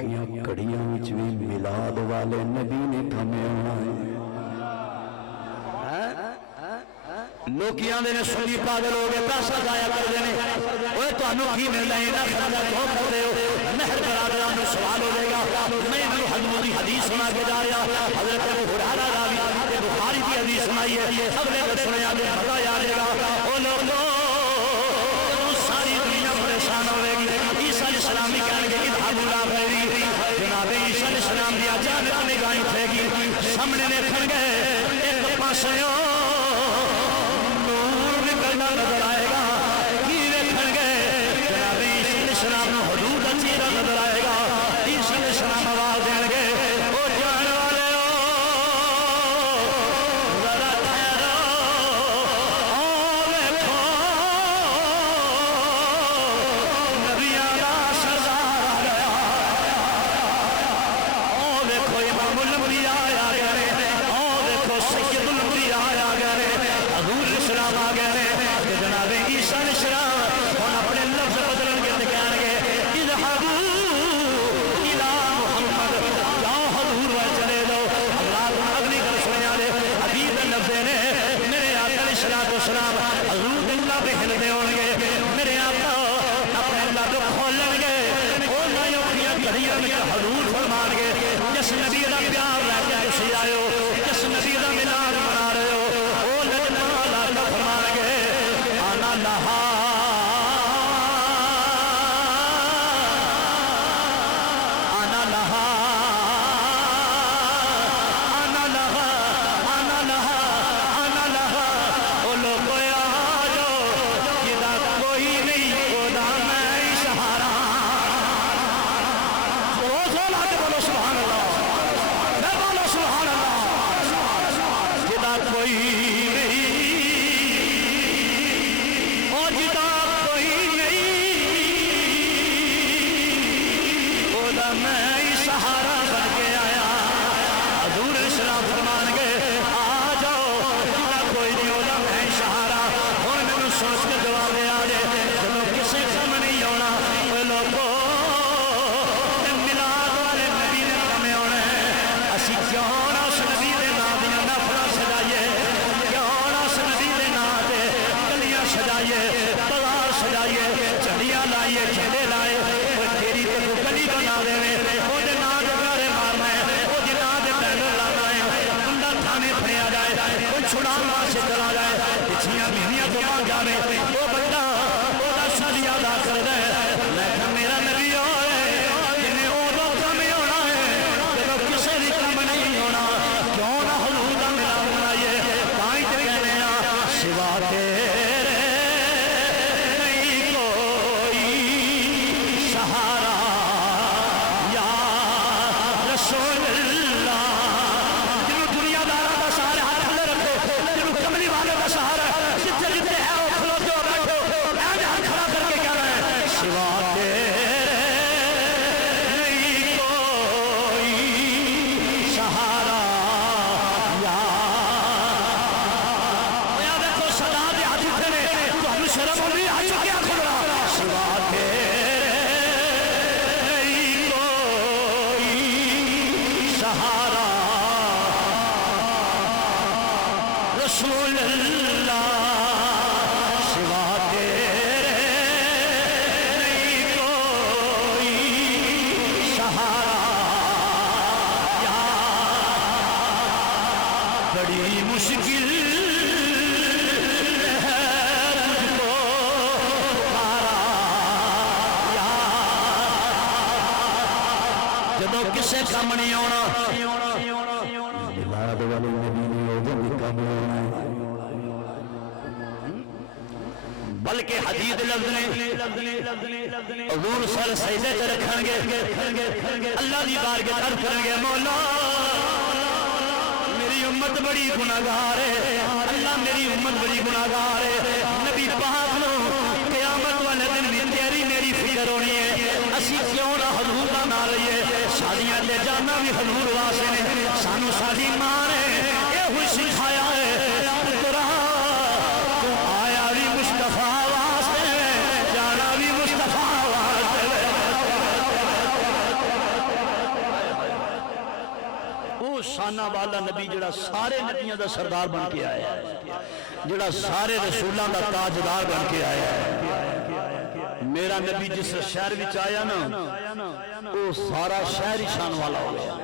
اوکھیاں کڑیاں وچ بھی میلاد والے نبی نے تھمے ہونا ہے لوکیاں دے نے سنی پاگل ہو گئے پیسہ ضائع کر دینے اوے تانوں کی ملدا ہے نہ خرچہ کیوں کرتے ہو مہر برادران نو سوال ہو جائے گا میں انہوں حضور دی حدیث سنا کے جا رہا حضرت ابو ہریرہ راوی بخاری دی حدیث سنائی ہے اگلے کو سنیا دے مزہ آ جائے گا او لوگوں ساری دنیا پریشان ہوئے گی عیسیٰ علیہ السلام ہی کہیں گے اذهبوا الی غیری جناب عیسیٰ علیہ السلام دی جانب نگاہیں اٹھے گی سامنے دیکھیں گے ایک پاسے نظر آئے گا کی دیکھیں گے جناب عیسیٰ علیہ السلام نے حدود چہرہ نظر آئے گا عیسیٰ علیہ السلام آواز دیں گے او جان والے ہو ذرا ٹھہرو او دیکھو نبیوں کا سردار آ گیا او دیکھو امام الانبیاء آ گئے او دیکھو سید الانبیاء آ گئے حضور السلام آ گئے جناب عیسیٰ علیہ السلام ہن اپنے لفظ بدلن کے کہن گے اذهبوا الى محمد جاؤ حضور وال چلے جاؤ حضرات اگلی گل سنیا دے حدیث دے لفظ نے میرے آقا علیہ الصلوۃ والسلام حضور اللہ پہ ہلدے ہون گے میرے آقا اپنے اللہ کو کھولن گے او نہ اوکھیاں گھڑیاں وچ حضور فرمان گے جس نبی دا پیار لے کے تسی آئے ہو جس نبی دا میلاد منا رہے ہو او لگنا اللہ فرمان گے آنا لہا آنا لہا آنا لہا آنا لہا آنا لہا او لوگو آجو جدا کوئی نہیں خدا میں سہارا روزہ لاتے بولو سبحان اللہ میں بولو سبحان اللہ جدا کوئی نہیں جدا کوئی نہیں خدا میں سہارا بن کے آیا حضور اسلام فرمان گے آ جاؤ جدا کوئی نہیں خدا میں سہارا ہن مینوں سوچ کے جواب آ جائے چلو کسے کم نہیں ہونا وہ لوگوں میلاد والے نبی نے کمے ہونے اسی کیوں نہ اس نبی دے نام دیاں نفلاں سجائیے کیوں نہ اس نبی دے نام تے گلیاں سجائیے بازار سجائیے چڑیاں لائیے کھیلے لائے وہ تیری تے کو گلی بنا دے وہ دے نام دے گارے مارنا ہے وہ دے نام دے بینر لانا ہے بندہ تھانے پھڑیا جائے کوئی چھڑان واسطے چلا جائے پچھیاں مہینیاں تو مانگ جاوے وہ بندہ وہ دا شادی ادا کر دے لیکن میرا نبی ہوئے جنہیں وہ لوگ کم ہونا ہے جب کسے بھی کم نہیں ہونا کیوں نہ حضور دا میلاد منائیے تائیں تے کہنے ہیں سوا تیرے نہیں کوئی سہارا یا رسول اللہ جنہوں دنیا دارہ کا سہارا ہاتھ لے رکھو جنہوں کملی والے کا سہارا جتے جتے ہے وہ کھلو جو بیٹھو ایج ہاتھ کھڑا کر کے کہہ رہے ہیں سوا تیرے نہیں کوئی سہارا یا دیکھو صدا دے ہاتھ اٹھے نے تو ہم شرم ہو رہی ہاتھ کیا کھڑا سوا تیرے نہیں کوئی سہارا رسول اللہ سوا تیرے نہیں کوئی سہارا یا بڑی مشکل ہے تجھ کو پکارا یا جدو کسے کم نہیں ہونا میلاد والے نبی نے ادھر بھی کم ہونا ہے بلکہ حدیث لفظ نے حضور سر سجدے تے رکھن گے اللہ دی بارگاہ عرض کریں گے مولا میری امت بڑی گناہگار ہے اللہ میری امت بڑی گناہگار ہے نبی پاک نو قیامت والے دن بھی تیری میری فکر ہونی ہے اسی کیوں نہ حضور دا نام لئیے شادیاں لے جانا بھی حضور واسطے نے سانو ساری ماں نے یہ ہوئی سکھایا ہے تو آیا بھی مصطفیٰ واسطے جانا بھی مصطفیٰ واسطے شانہ والا نبی جڑا سارے نبیوں دا سردار بن کے آیا ہے، جڑا سارے رسولاں دا تاجدار بن کے آیا ہے۔ میرا نبی جس شہر وچ آیا نا وہ سارا شہر ہی شان والا ہو گیا۔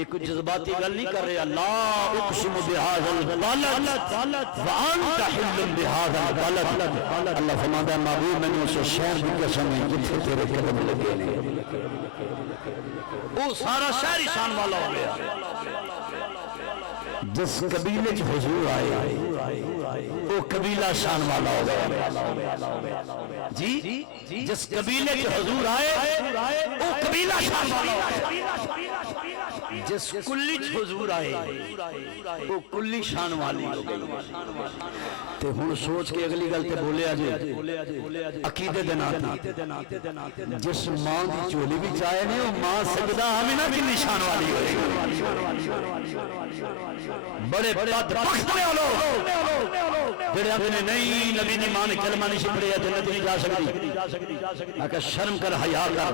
ایک جذباتی گل نہیں کر رہا، لا اقسم بہذا البلد وانت حل بہذا البلد۔ اللہ فرماتا ہے محبوب میں نے اس شہر کی قسم ہے جتھے تیرے قدم لگے ہیں، وہ سارا شہر ہی شان والا ہو گیا۔ جس قبیلے چ حضور آئے وہ قبیلہ شان والا ہو گیا۔ جی جس قبیلے چ حضور آئے وہ قبیلہ شان والا ہو گیا۔ جس کلی چ حضور آئے وہ کلی شان والی ہو گئی۔ تے ہن سوچ کے اگلی گل تے بولیا جی عقیدے دے نال جس ماں دی چولی وچ آئے نے وہ ماں سجدہ آمینہ کتنی شان والی ہوئے گی۔ بڑے بدبخت نے لوگ جڑے آتے نے نہیں نبی دی ماں نے کلمہ نہیں پڑھیا جنت نہیں جا سکتی۔ میں کہا شرم کر، حیا کر،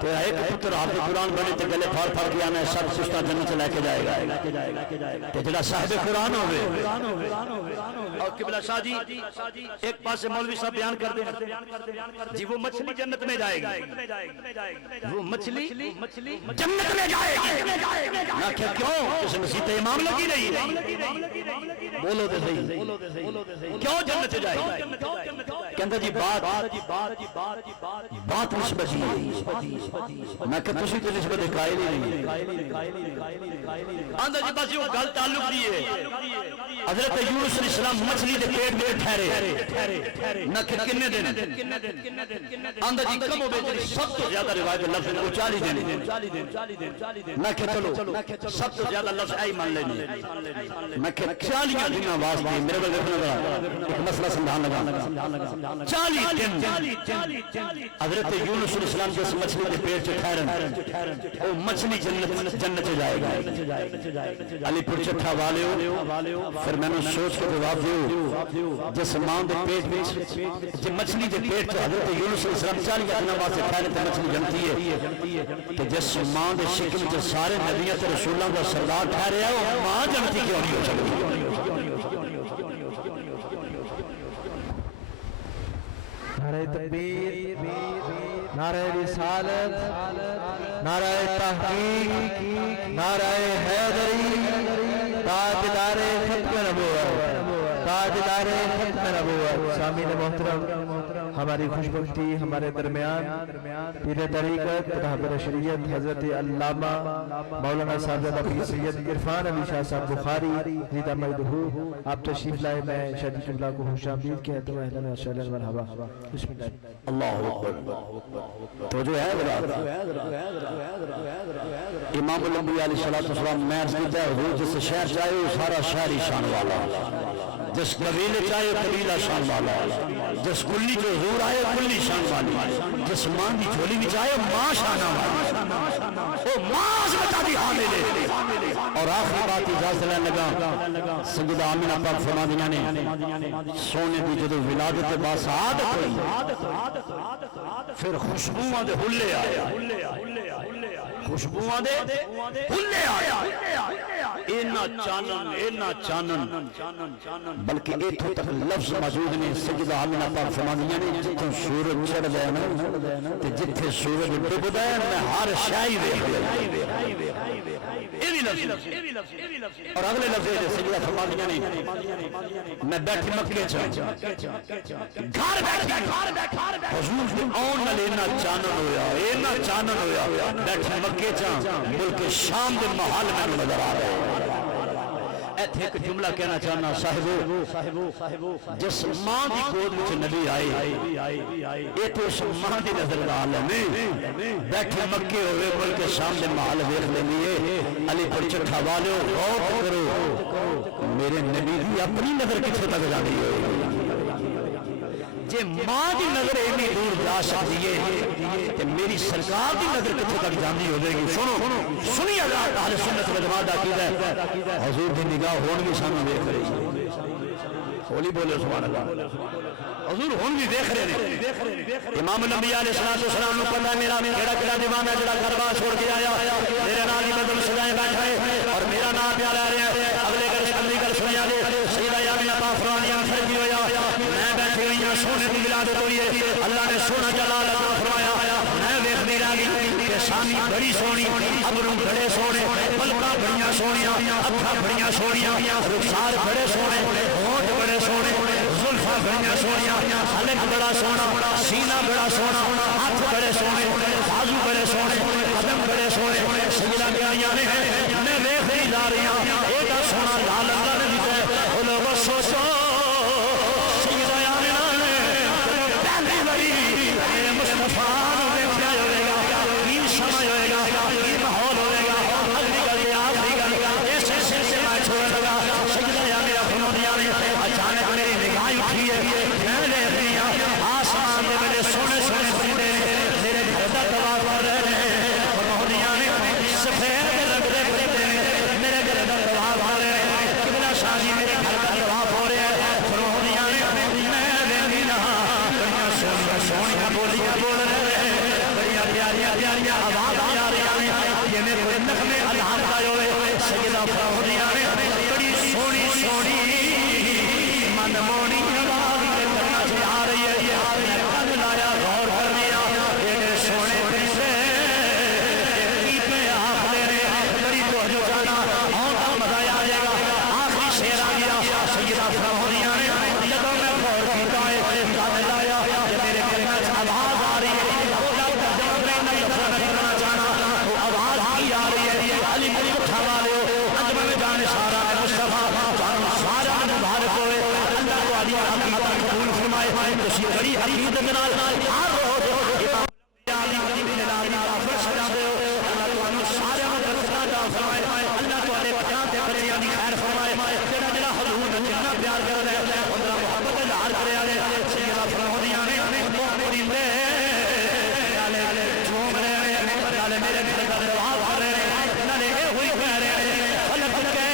تے ایک پتر حافظ قرآن بنے تے گلے پھاڑ پھاڑ کے آنا ہے سب سستا جنت سے لے کے جائے گا۔ تے جڑا صاحب قرآن ہوئے اور قبلہ شاہ جی ایک پاس سے مولوی صاحب بیان کر دیں جی وہ مچھلی جنت میں جائے گی، وہ مچھلی جنت میں جائے گی۔ میں کہا کیوں؟ کسی مسیح تے امام لگی رہی ہے، بولو دے صحیح کیوں جنت جائے گی؟ کہندہ جی بات نسبت ہی ہے۔ میں کہا تسی تو نسبت قائل ہی نہیں۔ آندہ جی بس یہ گل تعلق دی ہے، حضرت یونس علیہ السلام مچھلی دے پیٹ میں ٹھہرے نہ کتنے دن؟ آندہ جی کم ہو بیچری سب تو زیادہ روایت لفظ ہے وہ 40 دن۔ میں کہا چلو سب تو زیادہ لفظ آئی مان لینی۔ میں کہا 40 دن آواز دی میرے بل دیکھنا گا ایک مسئلہ سمجھان لگا۔ 40 دن حضرت یونس علیہ السلام جس مچھلی دے پیٹ سے ٹھہرن وہ مچھلی جنت سے جائے گا۔ علی پور چٹھا والے ہو پھر میں نے سوچ کے جواب دیو جس ماں دے پیٹ میں جس مچھلی دے پیٹ سے حضرت یونس علیہ السلام 40 دن آواز سے ٹھہرن تے مچھلی جنتی ہے کہ جس ماں دے شکم سے سارے نبیوں تے رسولوں کا سردار ٹھہرے ہے وہ ماں جنتی کیوں نہیں ہو سکتی؟ نعرہ تکبیر، نعرہ رسالت، نعرہ تحقیق، نعرہ حیدری، تاجدار ختم نبوت، تاجدار ختم نبوت۔ سامعین محترم، ہماری خوشبختی ہمارے درمیان پیر طریقت رہبر شریعت حضرت علامہ مولانا صاحبزادہ پیر سید عرفان علی شاہ صاحب بخاری زندہ مجدہ آپ تشریف لائے۔ میں شادی جملہ کو خوش آمدید کہتا ہوں، اہلا و سہلا مرحبا۔ بسم اللہ۔ اللہ اکبر۔ تو جو ہے امام الانبیاء علیہ السلام میں عرض کیتا ہے حضور جس شہر چاہے وہ سارا شہر ہی شان والا، جس قبیلے چاہے قبیلہ شان والا، جس کلی جو حضور آئے کلی شان والی، جس ماں کی جھولی بھی چاہے ماں شانہ والی، وہ ماں عظمتہ دی حامل ہے۔ اور آخری بات اجازت لینے لگا سیدہ آمینہ پاک فرماندیاں نے سونے دی جدو ولادت با سعادت ہوئی پھر خوشبوؤں دے ہلے آیا، خوشبوؤں دے ہلے آیا، اینا چانن بلکہ ایتھو تک لفظ موجود نے سیدہ آمینہ پاک فرماندیاں نے جتھوں سورج چڑھ گیا نا تے جتھے سورج ڈوبدا ہے میں ہر شے ویکھ لیا۔ اور اگلے لفظ سیدہ فرماندیاں نے میں بیٹھی مکے چ گھر بیٹھی حضور دے آن نال اینا چانن ہویا بیٹھی مکے چ ملک شام دے محل میں نظر آ رہا ہے۔ ایتھے ایک جملہ کہنا چاہنا صاحبو جس ماں دی گود وچ نبی آئے ایتھے اس ماں دی نظر عالم بیٹھے مکے ہوئے ملک شام دے محل ویکھ لیے۔ علی پور چٹھا والو غور کرو میرے نبی دی اپنی نظر کتھے تک جانی ہوئی؟ جے ماں دی نظر اتنی دور جا سکتی ہے تے میری سرکار دی نظر کتھے تک جانی ہو جائے گی؟ سنی حضرات اہل سنت و جماعت دا عقیدہ ہے حضور دی نگاہ ہون بھی سانوں دیکھ رہی ہے۔ ہولی بولے سبحان اللہ۔ حضور ہون بھی دیکھ رہے ہیں امام الانبیاء علیہ السلام نے پتہ میرا کیڑا دیوانہ ہے جڑا گھر بار چھوڑ کے آیا میرے نام کی بدل سجائے بیٹھا ہے اور میرا نام پیار آ رہا ہے اگلے اگلی گل سنیا دے سیدہ یامینہ پاک فرمانی آنسر کی ہویا میں بیٹھے ہوئی ہوں سونے کی ولادت ہوئی ہے اللہ نے سونا جلال عطا فرمایا میں ویکھدی رہ گئی کہ سامی بڑی سونی ابرو بڑے سونے پلکاں بڑیاں سونیاں اکھاں بڑیاں سونیاں رخسار بڑے سونے ہونٹ بڑے سونے زلفاں بڑیاں سونیاں حلق بڑا سونا سینہ بڑا سونا ہاتھ بڑے سونے بازو بڑے سونے قدم بڑے سونے سیدہ بیانیاں نے میں ویکھدی جا رہی ہوں ایڈا سونا لال اللہ نے دتا ہے او لوگو سوچو سیدہ یامینہ نے پہلی باری مصطفیٰ نو ویکھیا ہوئے گا کی سمجھ ہوئے گا کی ماحول ہوئے گا اگلی گل آخری گل اس سلسلے میں چھوڑ لگا سیدہ یامینہ فرماندیاں نے اچانک میری نگاہ اٹھی ہے میں دیکھتی ہوں آسمان دے میرے سونے سونے بندے میرے گھر دا طواف کر رہے ہیں فرماندیاں نے سفید رنگ دے بندے میرے گھر دا طواف کر رہے ہیں قبلہ شاہ جی میرے گھر دا طواف ہو رہا ہے فرماندیاں نے میں ویکھدی نہ بڑیاں سونیاں سونیاں بولیاں بول رہے ہیں بڑیاں پیاریاں پیاریاں آواز آ رہی ہیں یہ میرے نغمے الہام دا ہوئے سیدہ فرماندیاں نے بڑی سونی سونی من مونی آواز کے کرنا سے آ رہی ہے میں کن لایا غور کر لیا یہ سونے پیسے کی پہ آپ لے رہے بڑی توجہ جانا اور کا مزہ آ جائے گا آخری شیر آ گیا سیدہ فرماندیاں نے جدوں میں غور کیتا ہے کن لایا کہ میرے کرنا سے آواز آ رہی ہے کرنا چاہنا وہ آواز کی آ رہی ہے علی علی اٹھا والے انجمن جان سارا مصطفیٰ سارا مبارک ہوئے اللہ کو علی حقیقت قبول فرمائے اسی بڑی حقیقت نال ہر روز امام علی بن علی کافر سجا دے اللہ تعالی سارے برکتاں عطا فرمائے اللہ تعالی پتاں تے بچیاں دی خیر فرمائے جڑا جڑا حضور نوں جتنا پیار کردا ہے اوندا محبت اظہار کریا ہے سیدہ فرماندیاں نے موکری میں نالے چوم رہے ہیں نالے میرے گھر دا طواف کر رہے ہیں نالے اے ہوئی کہہ رہے ہیں فلک کے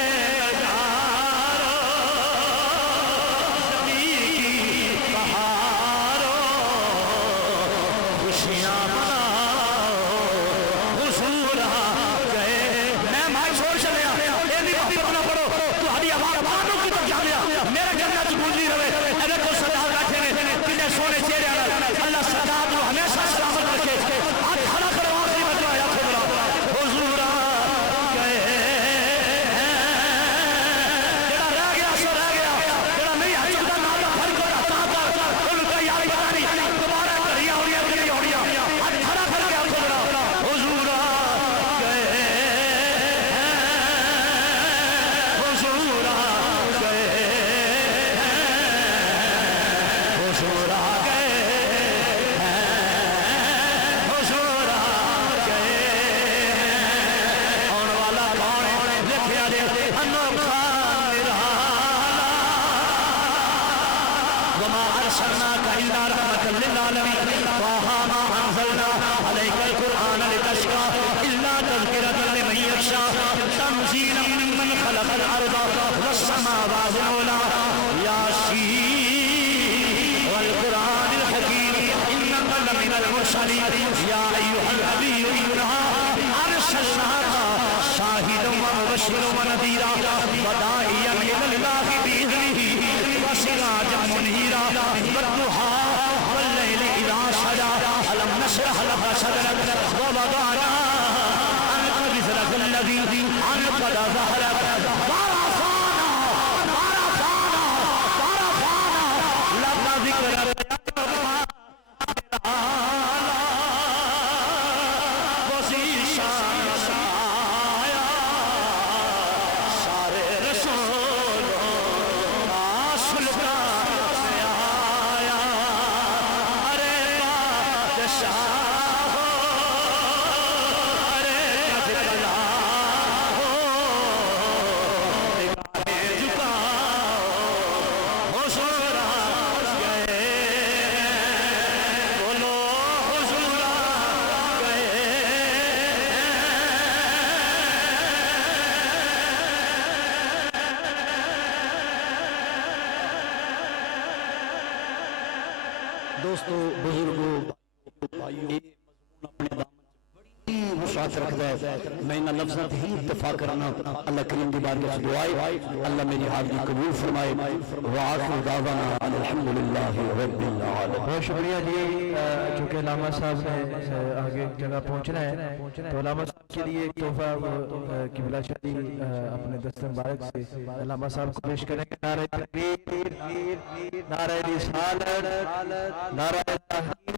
وسعت رکھتا ہے. میں ان لفظوں ہی اتفاق کرنا. اللہ کریم کی بارگاہ سے دعائے اللہ میری حاضری قبول فرمائے. وآخر دعوانا الحمدللہ رب العالمین. بہت شکریہ جی. چونکہ علامہ صاحب نے آگے جگہ پہنچنا ہے تو علامہ صاحب کے لیے ایک تحفہ قبلہ شادی اپنے دست مبارک سے علامہ صاحب کو پیش کریں گے. نعرہ تکبیر، نعرہ رسالت، نعرہ تحقیق،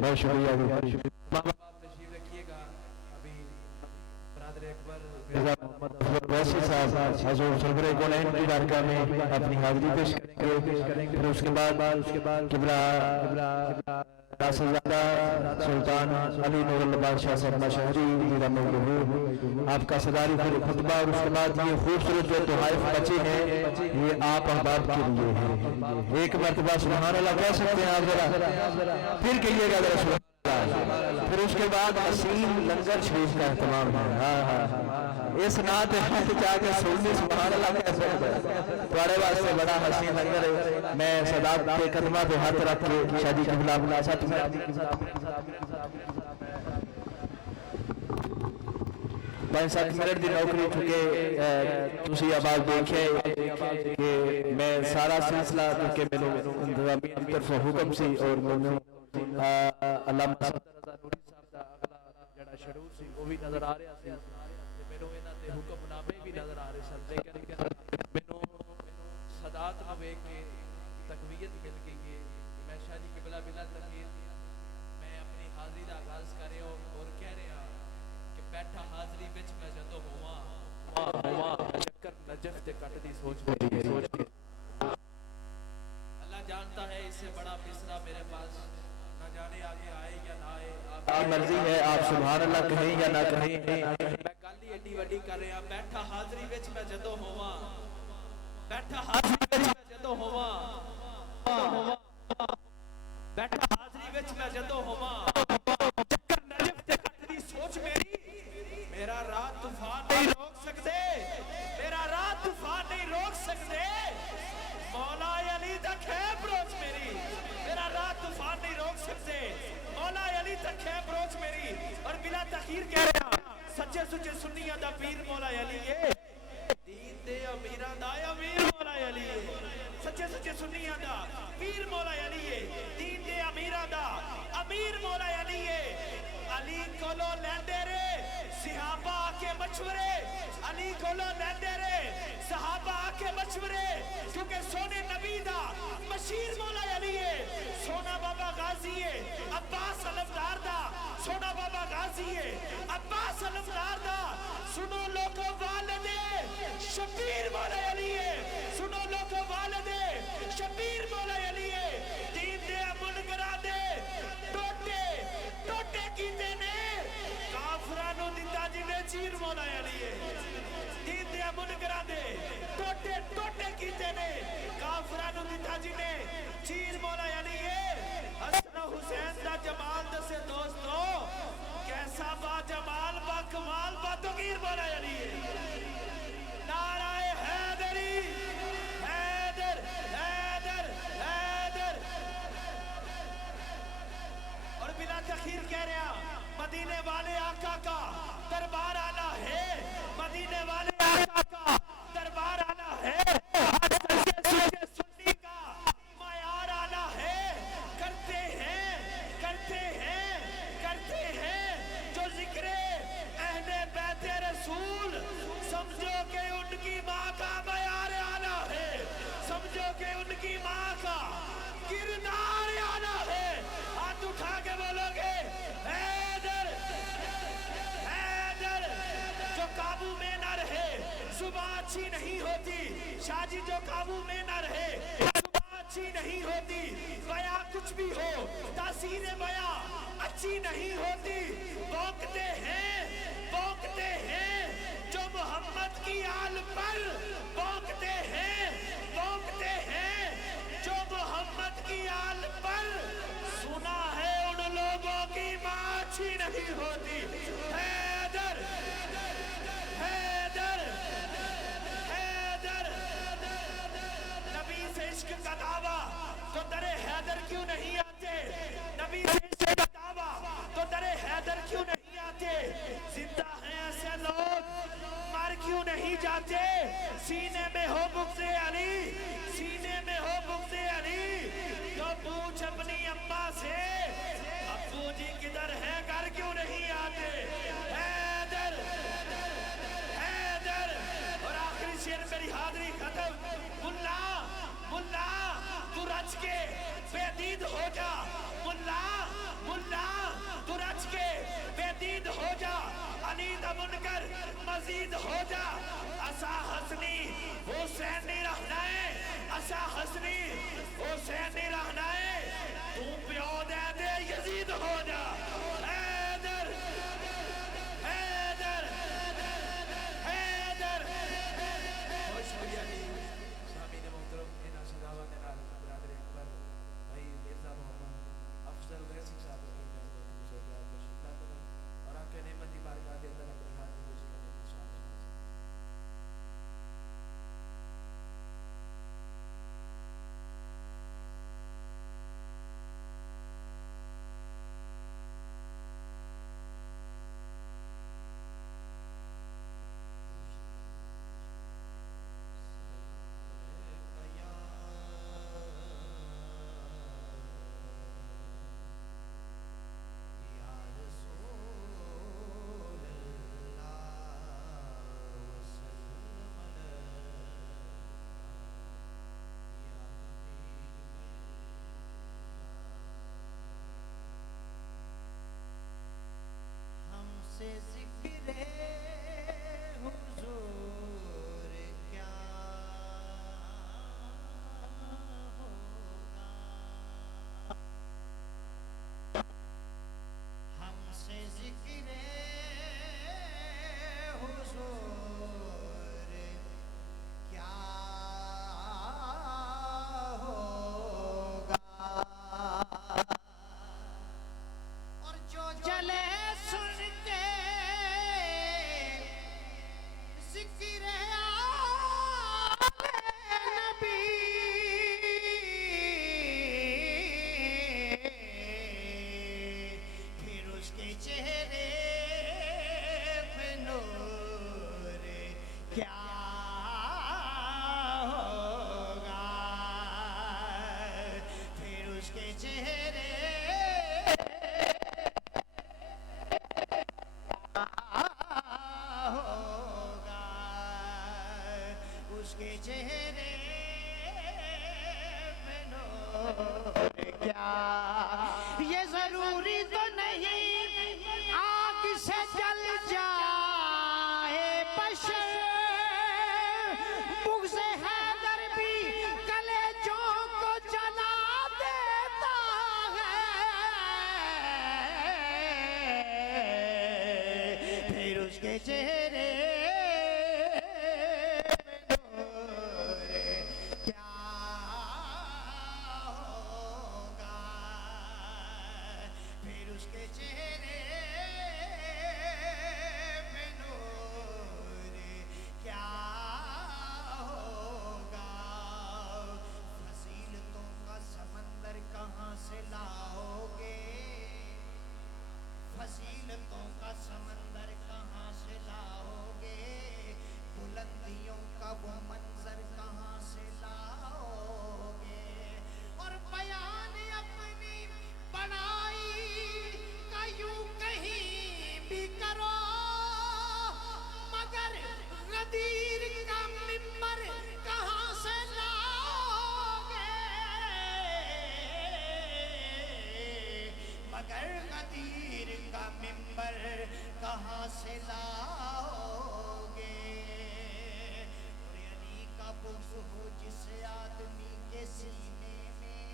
بہت شکریہ. تشریف رکھیے گا. ابھی برادر اکبر ویسی صاحب حضور سرور کونین کی بارگاہ میں اپنی حاضری پیش کریں گے. پھر اس کے بعد قبلہ ناصرزادہ سلطان علی نور اللہ بادشاہ صاحب مشہری رحمہ اللہ آپ کا صداری پھر خطبہ اور اس کے بعد یہ خوبصورت جو تحائف بچے ہیں یہ آپ احباب کے لیے ہیں. ایک مرتبہ سبحان اللہ کہہ سکتے ہیں آپ ذرا پھر کہیے گا ذرا سبحان اللہ. پھر اس کے بعد حسین لنگر شریف کا اہتمام ہے. اس نعت ہاتھ چاہ کے سننے سبحان اللہ کہہ سکتے ہیں. تمہارے واسطے بڑا حسین لنگر ہے. میں صدات کے قدمہ پہ ہاتھ رکھ کے شادی کی بلا بلا ساتھ میں 5-7 منٹ دی نوکری چکے تسی آباد دیکھے کہ میں سارا سلسلہ کہ میں انتظامی طرف حکم سی اور علامہ صاحب دا اگلا جڑا شیڈول سی وہ بھی نظر آ رہا سی. مینوں انہاں دے حکم نامے بھی نظر آ رہے سن. لیکن مینوں صدات نو ویکھ کے تقویت مل گئی ہے. میں شاہ جی قبلہ بلا تقریر میں اپنی حاضری دا آغاز کر رہا ہوں اور کہہ رہا کہ بیٹھا حاضری وچ میں جدوں ہوواں چکر نجف تے کٹ دی سوچ میری. اللہ جانتا ہے اس سے بڑا مصرع میرے پاس نہ جانے آگے آئے یا نہ آئے. آپ کی مرضی ہے آپ سبحان اللہ کہیں یا نہ کہیں. میں گل ہی ایڈی وڈی کر رہا. بیٹھا حاضری وچ میں جدوں ہوواں بیٹھا حاضری وچ میں جدوں ہوواں بیٹھا حاضری وچ میں جدوں ہوواں چکر نجف تے کٹ دی سوچ میری. میرا راہ طوفان نہیں روک سکتے. میرا راہ طوفان نہیں روک سکتے. مولا علی تک ہے اپروچ میری. میرا راہ طوفان نہیں روک سکتے. مولا علی تک ہے اپروچ میری. اور بلا تاخیر کہہ رہا سچے سچے سنیاں دا پیر مولا علی ہے. دین دے امیراں دا امیر مولا علی ہے. سچے سچے سنیاں دا پیر مولا علی ہے. دین دے امیراں دا امیر مولا علی ہے. علی کولو لیندے رے صحابہ کے مشورے. علی کولو لیندے رے صحابہ کے مشورے. کیونکہ سونے نبی دا مشیر مولا علی ہے. سونا بابا غازی ہے عباس علمدار دا. سونا بابا غازی ہے عباس علمدار دا. سنو لوگو والدے شبیر مولا علی ہے. سنو لوگو والدے شبیر مولا علی ہے. دین دے منگرہ دے ٹوٹے ٹوٹے کیتے نے کافرانو دیتا جنہیں چیر مولا علی ہے. دین دے منگرہ دے ٹوٹے ٹوٹے کیتے نے کافرانو دیتا جنہیں چیر مولا علی ہے. حسن حسین دا جمال دسے دوستو کیسا با جمال با کمال با تغیر مولا علی ہے. نعرہ حیدری حیدر حیدر حیدر. اور بلا تخیر کہہ رہا مدینے والے آقا کا دربار آنا ہے. مدینے والے آقا کا دربار آنا ہے. سنی کا معیار آنا ہے. کرتے ہیں کرتے ہیں کرتے ہیں جو ذکر اہل بیت رسول. سمجھو کہ ان کی ماں کا معیار آنا ہے. سمجھو کہ ان کی ماں کا کردار آنا ہے. ہاتھ اٹھا کے بولو گے حیدر حیدر. جو قابو میں نہ رہے صبح اچھی نہیں ہوتی. شاہ جی جو قابو میں نہ رہے صبح اچھی نہیں ہوتی. بیاں کچھ بھی ہو ماچی نہیں ہوتی، بوکتے ہیں جو محمد کی آل پر، بوکتے ہیں جو محمد کی آل پر، سنا ہے ان لوگوں کی ماچی نہیں ہوتی۔ حیدر حیدر حیدر، نبی سے عشق کا دعویٰ تو درے حیدر کیوں نہیں آتے؟ نبی سے عشق کا دعویٰ تو درے حیدر کیوں نہیں آتے؟ زندہ ہیں ایسے لوگ، مر کیوں نہیں جاتے؟ سینے میں ہو بغض علی، سینے میں ہو بغض علی، تو پوچھ اپنی اماں سے ابو جی کدھر ہیں، گھر کیوں نہیں آتے؟ حیدر حیدر۔ اور آخری شعر میری حاضری ختم۔ ملا تو رچ کے بے دید ہو جا، ملا تو رچ کے بے دید ہو جا، علی دا منکر مزید ہو جا، اسا حسنی حسینی رہنائے، اسا حسنی حسینی رہنائے، تو پیو دے دے یزید ہو جا۔ حیدر حیدر حیدر۔ خوش ہوئی علی سامین محترم اینا صداوات نال برادر اکبر بھائی مرزا محمد افضل ویسی صاحب اور آپ کے نعمت دی بارگاہ دے اندر اپنے ہاتھ میں دوسری کا نعمت شامل ہے۔ سے ذکر حضور کیا ہوگا، ہم سے ذکر حضور کیا ہوگا، اور جو چلے سن کے ذکر آل نبی، پھر اس کے چہرے پہ نور کیا ہوگا، پھر اس کے چہرے ہوگا، اس کے چہرے پہ نور کیا۔ یہ ضروری تو نہیں آگ سے جل جائے بشر، بغض حیدر بھی کلیجوں کو جلا دیتا ہے، پھر اس کے چہرے پہ نور کیا ہوگا، پھر اس کے چہرے پہ نور کیا ہوگا۔ فضیلتوں کا سمندر کہاں سے لاؤ گے، فضیلتوں کا سمندر کہاں سے لاؤ گے، بلندیوں کا وہ منظر کہاں سے لاؤ گے، اور بیان اپنی بڑائی کا یوں کہیں بھی کرو، مگر غدیر کا ممبر کہاں سے لاؤ گے، مگر غدیر کا ممبر کہاں سے لاؤ گے۔ اور علی کا بغض ہو جس آدمی کے سینے میں،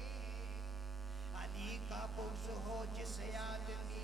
علی کا بغض ہو جس آدمی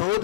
2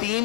3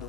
2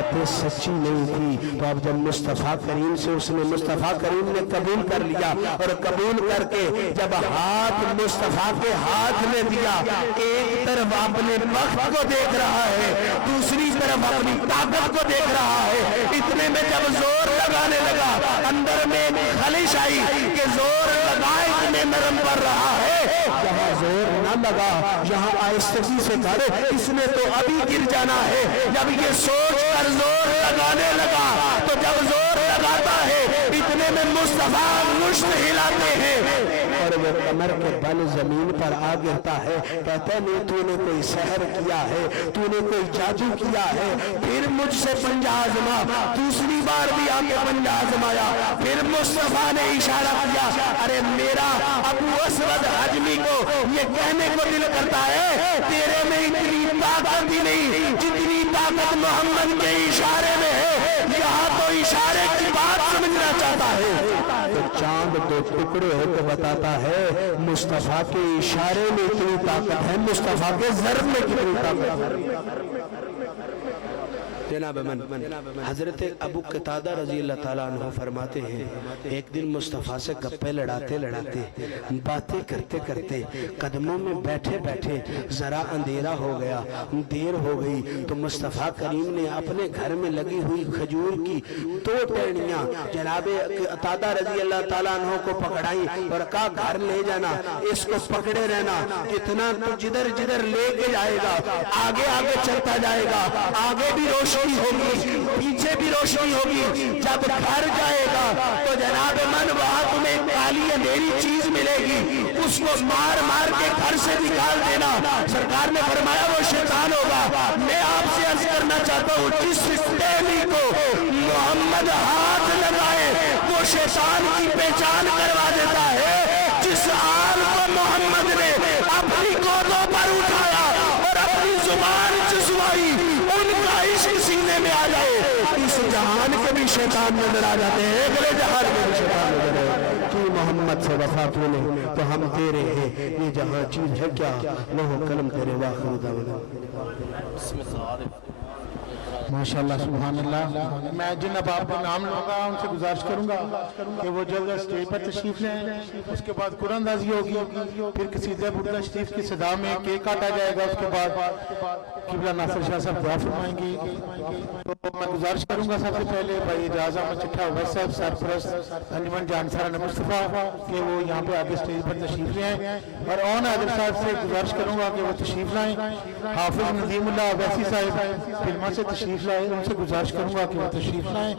باتیں سچی نہیں تھی، تو اب جب مصطفیٰ کریم سے اس نے مصطفیٰ کریم نے قبول کر لیا، اور قبول کر کے جب ہاتھ مصطفیٰ کے ہاتھ میں دیا، ایک طرف اپنے وقت کو دیکھ رہا ہے، دوسری طرف اپنی طاقت کو دیکھ رہا ہے، اتنے میں جب زور لگانے لگا اندر میں خلش آئی کہ زور لگائے اتنے نرم پڑ رہا ہے، جہاں زور نہ لگا جہاں آہستگی سے کرے اس نے تو ابھی گر جانا ہے۔ جب یہ سوچ کر زور لگانے لگا تو جب زور لگاتا ہے اتنے میں مصطفیٰ مشت ہلاتے ہیں اور وہ کمر کے بل زمین پر آ گرتا ہے، کہتا ہے نہیں تو نے کوئی سحر کیا ہے، تو نے کوئی جادو کیا ہے، پھر مجھ سے پنجہ آزما، دوسری بار بھی آ کے پنجہ آزمایا، پھر مصطفیٰ نے اشارہ کیا، ارے میرا ابو اسود حجمی کو یہ کہنے کو دل کرتا ہے تیرے میں اتنی طاقت ہی نہیں جتنی طاقت محمد کے اشارے میں ہے، یہاں تو اشارے کی بات سمجھنا چاہتا ہے، تو چاند دو ٹکڑے ہو کے بتاتا ہے مصطفیٰ کے اشارے میں کتنی طاقت ہے، مصطفیٰ کے ضرب میں کتنی طاقت ہے۔ جناب من حضرت ابو قتادہ رضی اللہ تعالیٰ عنہ فرماتے ہیں ایک دن مصطفیٰ سے گپے لڑاتے لڑاتے باتیں کرتے کرتے قدموں میں بیٹھے بیٹھے ذرا اندھیرا ہو گیا، دیر ہو گئی، تو مصطفیٰ کریم نے اپنے گھر میں لگی ہوئی کھجور کی 2 ٹہنیاں جناب قتادہ رضی اللہ تعالیٰ عنہ کو پکڑائیں اور کہا گھر لے جانا، اس کو پکڑے رہنا، جتنا تو جدھر جدھر لے کے جائے گا آگے آگے چلتا جائے گا، آگے بھی روشنی ہوگی پیچھے بھی روشنی ہوگی، جب گھر جائے گا تو جناب من وہاں تمہیں کالی اندھیری چیز ملے گی، اس کو مار مار کے گھر سے نکال دینا۔ سرکار نے فرمایا وہ شیطان ہوگا۔ میں آپ سے عرض کرنا چاہتا ہوں جس ٹہنی کو محمد ہاتھ لگائے وہ شیطان کی پہچان کروا دیتا ہے، جس آل کو محمد نے اپنی گودوں پر اٹھایا اور اپنی زبان چسوائی ان کا عشق سینے میں آ جائے، اس جہان کے بھی شیطان نظر آ جاتے ہیں، اگلے جہان کے بھی شیطان نظر آئے کہ محمد سے وفا تو نے تو ہم تیرے ہیں، یہ جہاں چیز ہے کیا لوہ قلم تیرے واخر دعوانا۔ ماشاءاللہ سبحان اللہ۔ میں جن اباب کا نام لوں گا ان سے گزارش کروں گا کہ وہ جلد اسٹیج پر تشریف لیں، اس کے بعد قرآن اندازی ہوگی، پھر قصیدہ بردہ شریف کی صدا میں کیک کاٹا جائے گا، اس کے بعد قبلہ ناصر شاہ صاحب دعا فرمائیں گی۔ تو میں گزارش کروں گا سب سے پہلے بھائی اعجاز احمد چٹھا اویس صاحب سرپرست انجمن جانسارہ مصطفیٰ کہ وہ یہاں پہ آگے اسٹیج پر تشریف لیں، اور اون حاضر صاحب سے گزارش کروں گا کہ وہ تشریف لائیں۔ حافظ ندیم اللہ اویسی صاحب فلمہ سے تشریف لائیں، ان سے گزارش کروں گا کہ وہ تشریف لائیں۔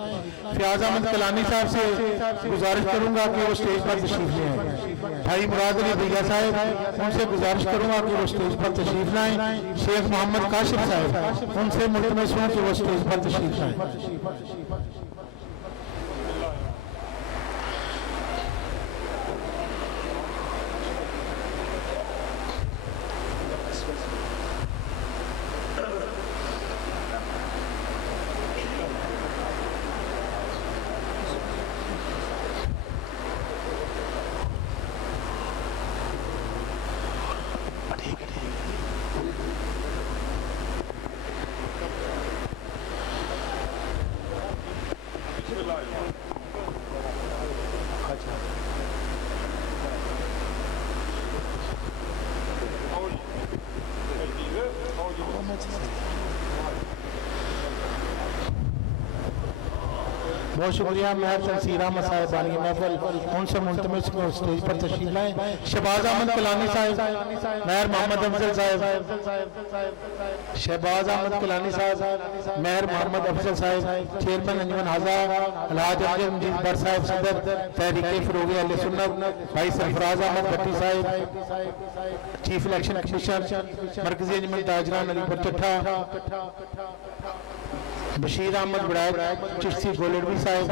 فیاض احمد کلانی صاحب سے گزارش کروں گا کہ وہ اسٹیج پر تشریف لائیں۔ بھائی مراد علی بھیا صاحب ان سے گزارش کروں گا کہ وہ اسٹیج پر تشریف لائیں۔ شیخ محمد کاشف صاحب ان سے ملتمس ہوں کہ وہ اسٹیج پر تشریف لائیں۔ بہت شکریہ مہر تنصیر احمد صاحب بانی محفل، ان سے ملتمس کو اسٹیج پر تشریف لائیں۔ شہباز احمد کلانی صاحب، مہر محمد افضل صاحب، شہباز احمد کلانی صاحب، مہر محمد افضل صاحب، چیئرمین انجمن حاضہ الحاج امجد مجید بر صاحب، صدر تحریک فروغ اہل سنت بھائی سرفراز احمد بھٹی صاحب، چیف الیکشن کمیشنر مرکزی انجمن تاجران علی پور چٹھا، بشیر احمد بڑائے چشتی گولڈوی صاحب،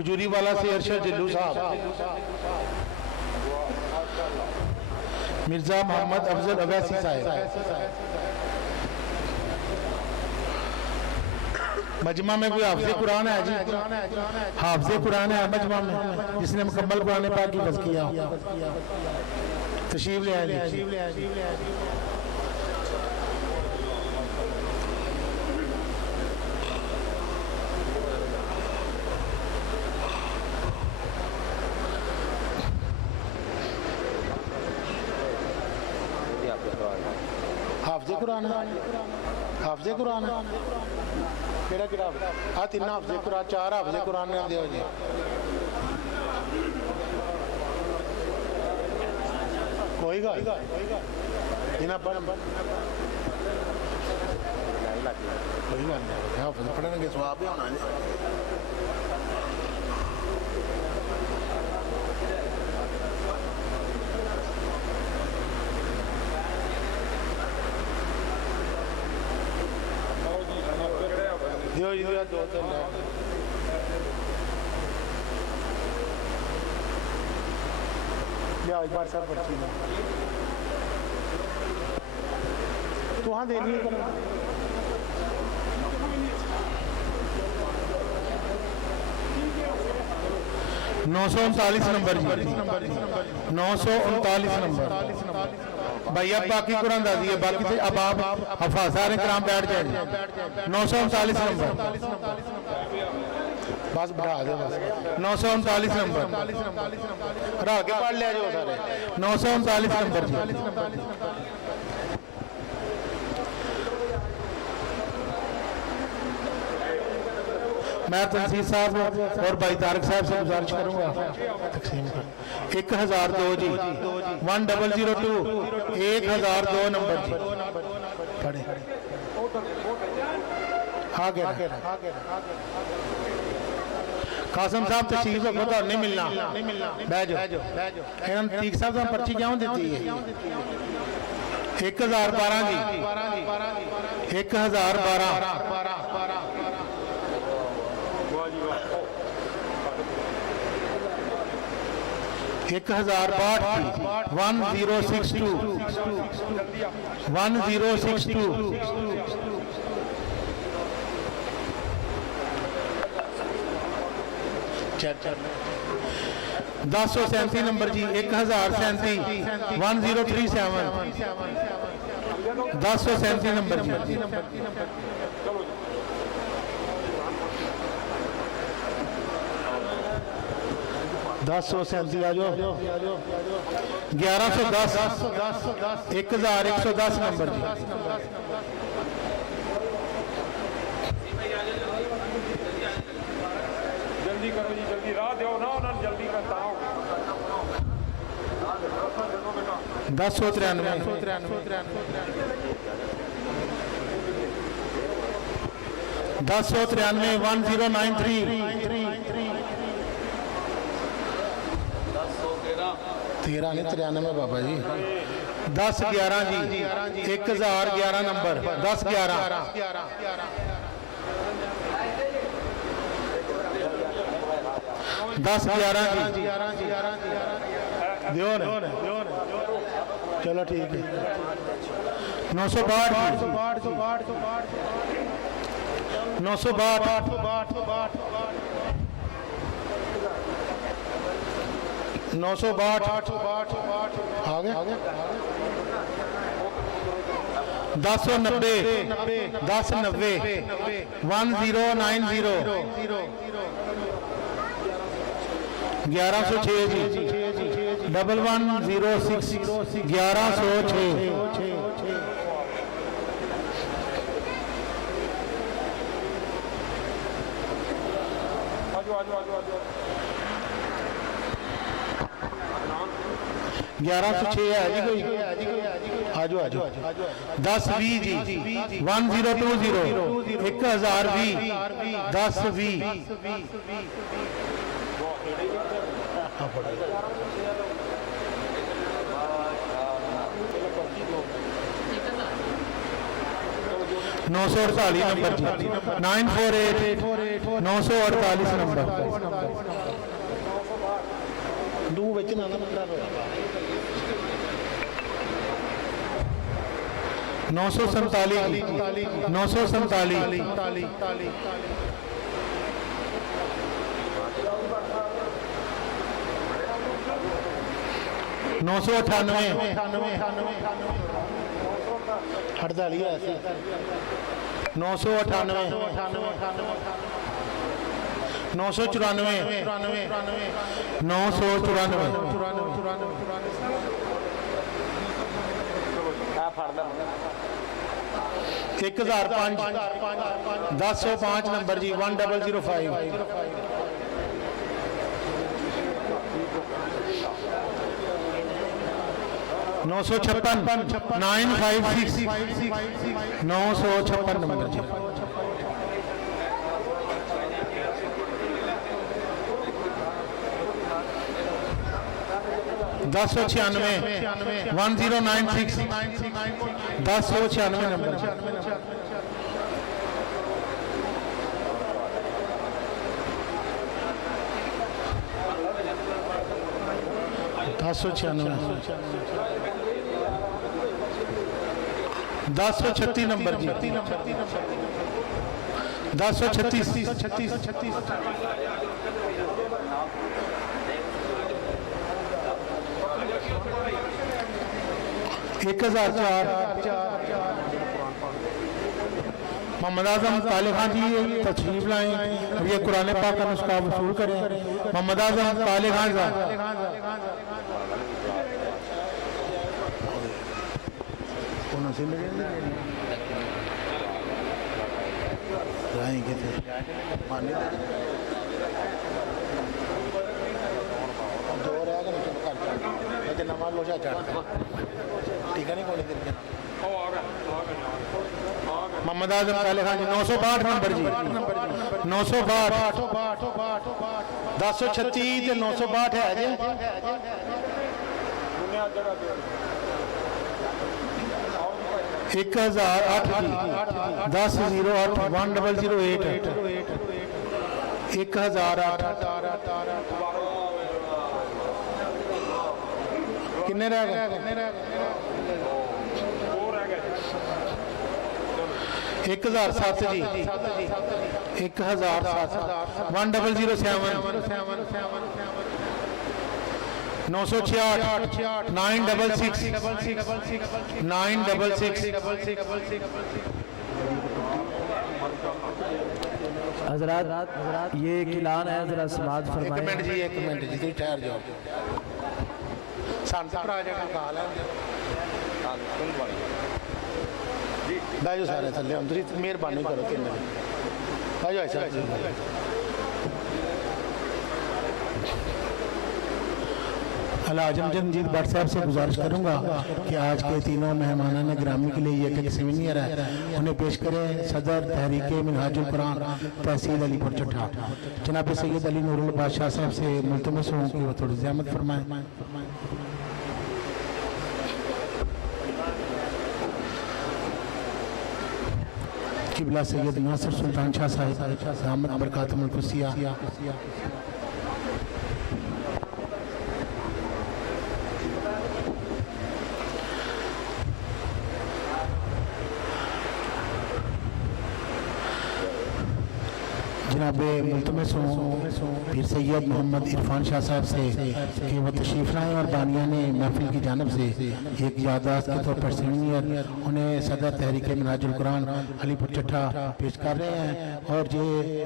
کھجوری والا سے ارشد جلو صاحب، مرزا محمد افضل اویسی صاحب۔ مجمع میں کوئی حافظ قرآن ہے جی؟ حافظ قرآن ہے مجمع میں جس نے مکمل قرآن پاک کی حفظ کیا؟ تشریف لے آئیں جی۔ حافظ قرآن ہے، حافظ قرآن ہے، کیڑا کیڑا آ تین حافظ قرآن، چار حافظ قرآن نے دیو جی۔ کوئی گا جنہ پڑھ کوئی گا نہیں، حافظ پڑھنے کے سواب بھی ہونا ہے۔ دیو جی دو تین لے لیا ایک بار سر پرچی میں تو ہاں دینی ہے کرنا 939 نمبر جی، 939 نمبر بھائی اب باقی قرآن دازی ہے، باقی سے اب آپ حفاظار کرام بیٹھ جائیں۔ 939 نمبر بس بڑھا دے بس 939 نمبر رہا کے پڑھ لیا جو سارے 939 نمبر جی۔ میں تنسیر صاحب اور بھائی طارق صاحب سے گزارش کروں گا تقسیم کر 1002 جی 1002 1002 نمبر جی پڑھیں آگے قاسم صاحب تشریف کو خود نہیں ملنا بہ جاؤ انہوں نے تیک صاحب سے پرچی کیوں دیتی ہے 1012 جی 1012 1062 1062 1062 1037 نمبر جی 1037 1037 1037 نمبر جی 1037 آجو 1110 1110 نمبر جی جلدی کرو جی جلدی راہ دیو نا انہوں نے جلدی کرتا ہوں 1093 1093 13 نہیں 93 بابا جی 1011 جی 1011 نمبر 1011 1011 جی دیو نا چلو ٹھیک ہے 962 آگے 1090 1090 1090 1106 جی 1106 1106 1106 ہے جی کوئی آجو 1020 جی 1020 1020 1020 1020 948 نمبر جی 948 948 نمبر دو بچے نا نمبر 947 947 998 48 ایسے 998 994 1005 1005 نمبر جی 1005 956 956 956 نمبر جی 1096 1096 1096 نمبر 1036 نمبر جی 1036 1004 محمد اعظم طالب خان جی تشریف لائیں اور یہ قرآن پاک کا نسخہ وصول کریں محمد اعظم طالب خان صاحب محمد اعظم طالب خان جی 962 نمبر جی 962 1036 962 ہے جی 1008 جی 1008 1008 1008 کنے رہ گئے 1007 جی 1007 1007 966 966 966 حضرات یہ ایک اعلان ہے ذرا سماعت ایک فرمائیں منٹ جی تھی ٹھہر جاؤ سانتا پر آ جائے گا بھائی سارے تھلے ہم تھی مہربانی کرو تین منٹ بھائی ایسا اعظم جنجید بٹ صاحب سے گزارش کروں گا کہ آج کے تینوں مہمانان گرامی کے لیے یہ ایک سیمینئر ہے انہیں پیش کریں صدر تحریک منہاج القرآن تحصیل علی پور چٹھا جناب سید علی نور البادشاہ صاحب سے ملتمس ہوں کہ وہ تھوڑی زحمت فرمائیں قبلہ سید ناصر سلطان شاہ صاحب دامت برکاتم القدسیہ جناب ملتمس ہوں پھر سید محمد عرفان شاہ صاحب سے کہ وہ تشریف لائیں اور بانیان محفل کی جانب سے ایک یادداشت کے طور پر سیمینئر انہیں صدر تحریک منہاج القرآن علی پور چٹھا پیش کر رہے ہیں اور یہ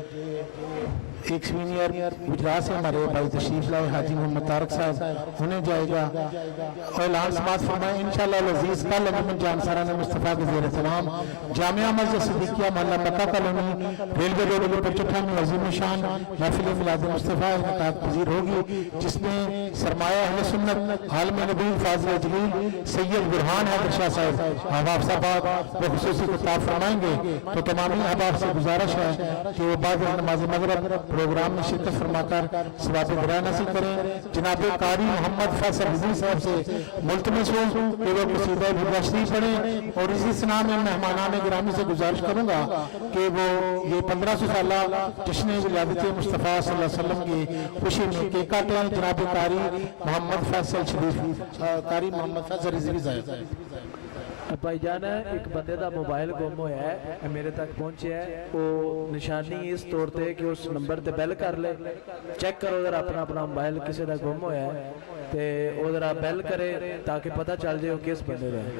ایک سیمینئر گجرات سے ہمارے بھائی تشریف لائے حاجی محمد طارق صاحب انہیں جائے گا اور اعلان سماعت فرمائیں انشاءاللہ العزیز کل انجمن جانساران مصطفیٰ کے زیر سلام جامعہ مسجد صدیقیہ محلہ مکہ کالونی ریلوے روڈ علی پور چٹھا میں عظیم شان محفل میلاد مصطفیٰ انعقاد پذیر ہوگی، جس میں سرمایہ اہل سنت عالم نبی فاضل جلیل سید برہان حیدر شاہ صاحب احباب صاحبات وہ خصوصی خطاب فرمائیں گے۔ تو تمامی احباب سے گزارش ہے کہ وہ بعد نماز مغرب پروگرام میں شرکت فرما کر ثواب برائے حاصل کریں۔ جناب قاری محمد فیصل رضوی صاحب سے ملتمس ہوں کہ وہ قصیدہ بردا شریف پڑھیں، اور اسی سنا میں مہمانان گرامی سے گزارش کروں گا کہ وہ یہ 1500 سالہ جشن ولادت مصطفیٰ صلی اللہ علیہ وسلم کی خوشی میں کیک کاٹیں۔ جناب قاری محمد فیصل شریف قاری محمد فیصل رضوی صاحب۔ بھائی جانا ایک بندے دا موبائل گم ہویا ہے، میرے تک پہنچے ہے، وہ نشانی اس طور تے کہ اس نمبر تے بیل کر لے، چیک کرو ذرا اپنا موبائل کسی دا گم ہویا ہے تے وہ ذرا بیل کرے تاکہ پتہ چل جائے وہ کس بندے دا ہے۔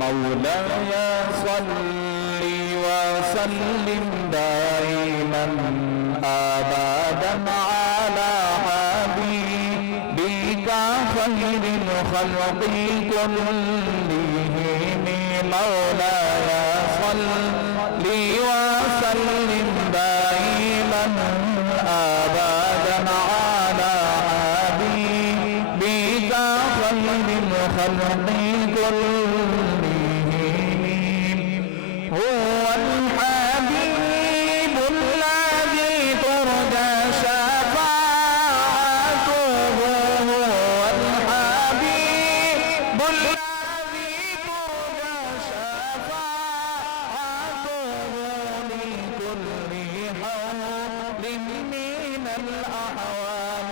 مولایا صلی وسلم دائما ابدا علی حبیبک خیر الخلق كلهم مولایا صلی وسلم دائما ابدا علی حبیبک خیر الخلق كلهم هو الحبيب الذي ترجى شفاعته هو الحبيب الذي ترجى شفاعته لكل حول من الأحوال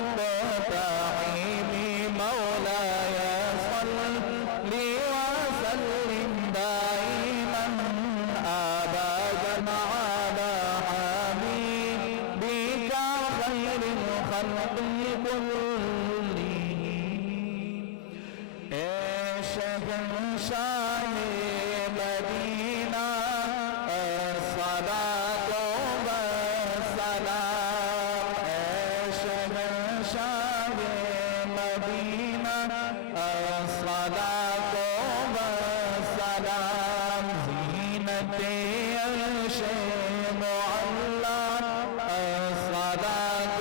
مقتحم مولاي صل وسلم دائما أبدا على حبيبك خير الخلق كلهم شهنشاه مدينة الصلاة والسلام شهنشاه مدينة الصلاة والسلام زينة العرش معلى الصلاة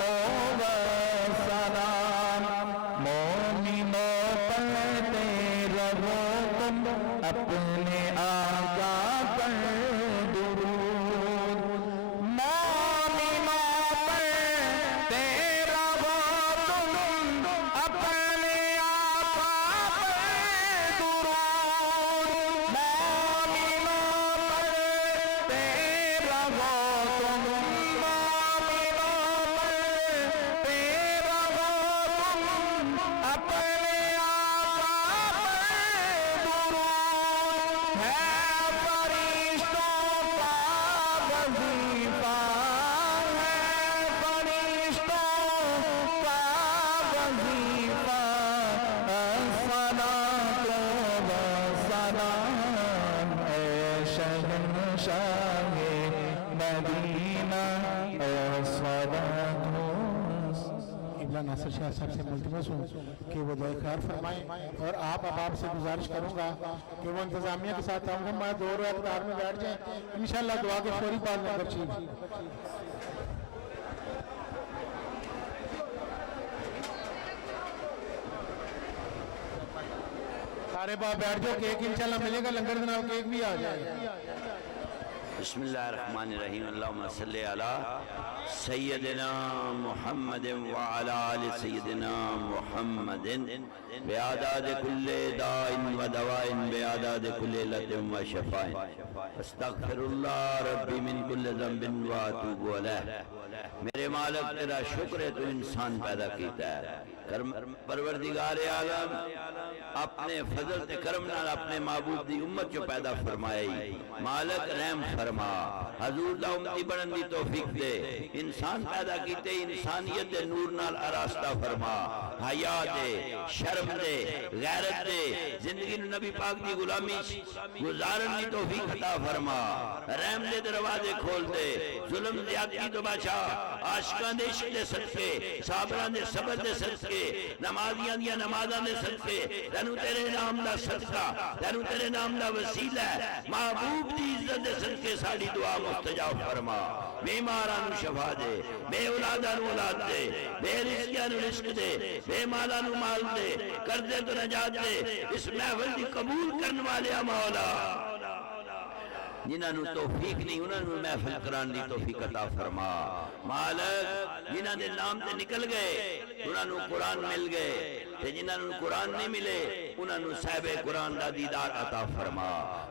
والسلام مومنوں پر رہو تم اپنے آقا پر درود مومنوں پر رہو تم اپنے آقا پر درود مومنوں پر رہو تم مومنوں پر رہو تم اپنے آقا پر درود ہے فرشتوں کا وظیفہ ہے فرشتوں کا وظیفہ الصلاۃ والسلام اے شہنشاہ مدینہ الصلاۃ قبلہ ناصر شاہ صاحب سے ملتمس ہوں کہ وہ دعائے خیر فرمائیں، اور آپ احباب سے گزارش کروں گا کہ وہ انتظامیہ کے ساتھ ہم دو اقدار میں بیٹھ جائیں، انشاءاللہ دعا کے فوری بعد نمبر چیز۔ سارے باپ بیٹھ جاؤ، کیک انشاءاللہ ملے گا، لنگر دنال کیک بھی آ جائے گا۔ بسم اللہ الرحمن الرحیم اللہم صلی علی سیدنا محمد وعلی آل سیدنا محمد بعدد کل داء و دواء بعدد کل علت و شفاء استغفر اللہ ربی من کل ذنب و اتوب الیہ۔ میرے مالک تیرا شکر ہے تو انسان پیدا کیتا ہے، پروردگار عالم اپنے فضل تے کرم نال اپنے معبود دی امت جو پیدا فرمائی، مالک رحم فرما، حضور دا امتی بنن دی توفیق دے، انسان پیدا کیتے انسانیت دے نور نال آراستہ فرما، حیا دے، شرم دے، غیرت دے، زندگی نو نبی پاک دی غلامی گزارن دی توفیق عطا فرما، رحم دے دروازے کھول دے، ظلم زیادتی تو بچا، عاشقاں دے عشق دے صدقے، صابراں دے صبر دے صدقے، نمازیاں دیا نمازاں دے صدقے، تینو تیرے نام دا صدقہ، تینو تیرے نام دا وسیلہ، محبوب دی عزت دے صدقے ساری دعا مستجاب فرما۔ بیماراں نو شفا دے، بے اولاداں نو اولاد دے، بے رزقیاں نو رزق دے، بے مالاں نو مال دے، قرضے تو نجات دے، اس محفل دی قبول کرنے والے مولا جنہاں نو توفیق نہیں انہاں نو محفل کران دی توفیق عطا فرما مالک جنہاں دے نام تے نکل گئے انہاں نو قرآن مل گئے تے جنہاں نو قرآن نہیں ملے انہاں نو صاحب قرآن دا دیدار عطا فرما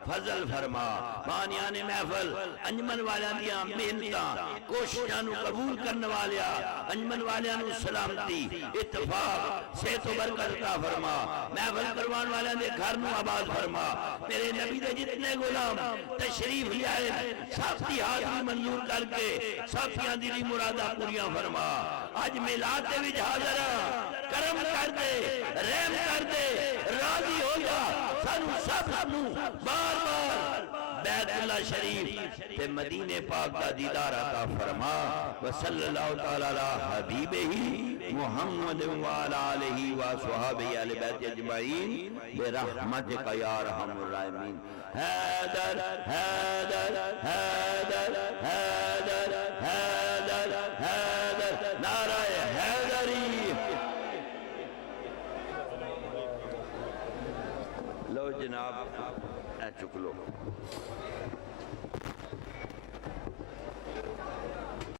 فضل فرما بانیان محفل انجمن والیاں دیاں محنتاں کوششاں نو قبول کرنے والیا انجمن والیاں نو سلامتی اتفاق صحت و برکت عطا فرما محفل کروان والیاں دے گھر نو آباد فرما میرے نبی دے جتنے غلام تشریف لائے ساتھی حاضری منظور کر کے ساتھیاں دی مرادہ پوریاں فرما آج میلاد دے وچ حاضر کرم کر دے رحم کر دے راضی ہو جا سانو سب نو بار بار بیت اللہ شریف تے مدینے پاک دا دیدار عطا فرما وصلی اللہ تعالی علی حبیبہ محمد وعلی آلہ وصحبہ اہل بیت اجمعین برحمتک یا ارحم الراحمین حیدر حیدر حیدر حیدر حیدر حیدر نعرہ حیدری لو جناب اے چک لو